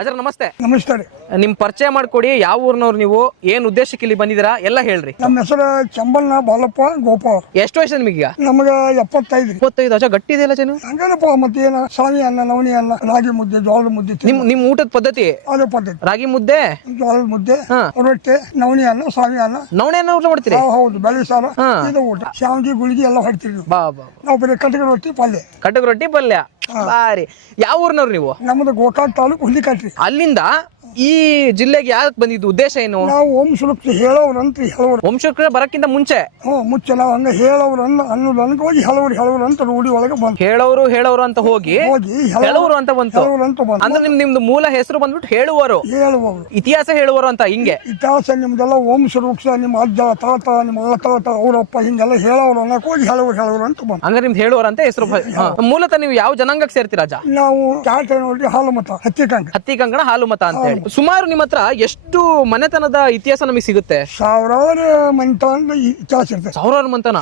ಅಜರ್ ನಮಸ್ತೆ. ನಮಸ್ಕಾರ. ನಿಮ್ ಪರಿಚಯ ಮಾಡ್ಕೊಡಿ, ಯಾವ ಊರ್ನವ್ರು ನೀವು, ಏನ್ ಉದ್ದೇಶಕ್ಕೆ ಇಲ್ಲಿ ಬಂದಿದ್ದೀರಾ ಎಲ್ಲ ಹೇಳ್ರಿ. ನಮ್ಮ ಹೆಸರು ಚಂಬಲ್ನ ಬಾಲಪ್ಪ ಗೋಪಾಲ್. ಎಷ್ಟು ವಯಸ್ಸು ನಿಮಗೆ? ನಮಗ 75 ರೀ. 25. ಅಜ ಗಟ್ಟಿ ಇದೆಯಲ್ಲ ಜನ. ಹಂಗೇನಪ್ಪ, ಮತ್ತೇನ ಸಾವಿ ಅನ್ನ, ನವಣಿ ಅನ್ನ, ರಾಗಿ ಮುದ್ದೆ, ಜೋಳದ ಮುದ್ದೆ. ನಿಮ್ ಊಟದ ಪದ್ಧತಿ ಅದೇ ಪದ್ಧತಿ. ರಾಗಿ ಮುದ್ದೆ, ಜೋಳದ ಮುದ್ದೆ, ರೊಟ್ಟಿ, ನವಣಿ ಅನ್ನ, ಸಾವಿ ಅನ್ನ. ನವಣೆಯನ್ನ ಊಟ ಮಾಡ್ತೀರಿ? ಹೌದು, ಬೆಳೆ ಸಾಲ ಇದು ಊಟ. ಶಾವಿಗೆ ಗುಳಿಗೆ ಎಲ್ಲ ಹೊಡ್ತೀರಿ ನಾವು. ಬಾ ಬಾ. ನಾವು ಬರೀ ಕಟಕ ರೊಟ್ಟಿ ಪಲ್ಯ. ಕಟಕ್ ರೊಟ್ಟಿ ಪಲ್ಯ. ಬಾರಿ. ಯಾವ ಊರ್ನವ್ರು ನೀವು? ನಮ್ದು ಗೋಕಾಕ್ ತಾಲೂಕು ಹುಲಿಕಟ್ರಿ. ಅಲ್ಲಿಂದ ಈ ಜಿಲ್ಲೆಗೆ ಯಾಕೆ ಬಂದಿದ್ದು, ಉದ್ದೇಶ ಏನು? ನಾವು ವಂಶವೃಕ್ಷ ಹೇಳೋರಂತ ಹೇಳೋರು. ವಂಶಕ್ಕೆ ಬರಕ್ಕಿಂತ ಮುಂಚೆ ಮುಚ್ಚೆ ನಾವು ಹಂಗ ಹೇಳೋರನ್ನ ಅನ್ನೋದನ್ನ ಹೋಗಿ ಹೇಳೋರು ಅಂತ ರೂಢಿ ಒಳಗೆ ಬಂದು ಹೇಳೋರು ಅಂತ ಹೋಗಿ ಹೇಳೋರು ಅಂತ ಬಂತು. ಅಂದ್ರೆ ನಿಮ್ದು ಮೂಲ ಹೆಸರು ಬಂದ್ಬಿಟ್ಟು ಹೇಳುವರು, ಇತಿಹಾಸ ಹೇಳುವರು ಅಂತ. ಹಿಂಗೆ ಇತಿಹಾಸ ನಿಮ್ದೆಲ್ಲ ವಂಶವೃಕ್ಷ, ನಿಮ್ಮ ಅಜ್ಜ ತಾತ, ನಿಮ್ಮ ತಾತ, ಅವರಪ್ಪ, ಹಿಂಗೆಲ್ಲ ಹೇಳೋರು ಅನ್ನಕ್ ಹೋಗಿ ಹೇಳೋರು ಅಂತ ಬಂದು. ಹಂಗ ನಿಮ್ದು ಹೇಳುವರು ಅಂತ ಹೆಸರು. ಮೂಲತಃ ನೀವು ಯಾವ ಜನಾಂಗಕ್ಕೆ ಸೇರ್ತೀರಾ? ನಾವು ಚಾಟ ನೋಡಿ ಹಾಲು ಮತ, ಹತ್ತಿ ಕಂಕಣ ಹಾಲು ಮತ ಅಂತ ಹೇಳಿ. ಸುಮಾರು ನಿಮ್ಮ ಹತ್ರ ಎಷ್ಟು ಮನೆತನದ ಇತಿಹಾಸ ನಮಗೆ ಸಿಗುತ್ತೆ? ಸಾವಿರಾರು ಮನೆತನ ಇತಿಹಾಸ ಇರ್ತದೆ. ಸಾವಿರಾರು ಮನೆತನ.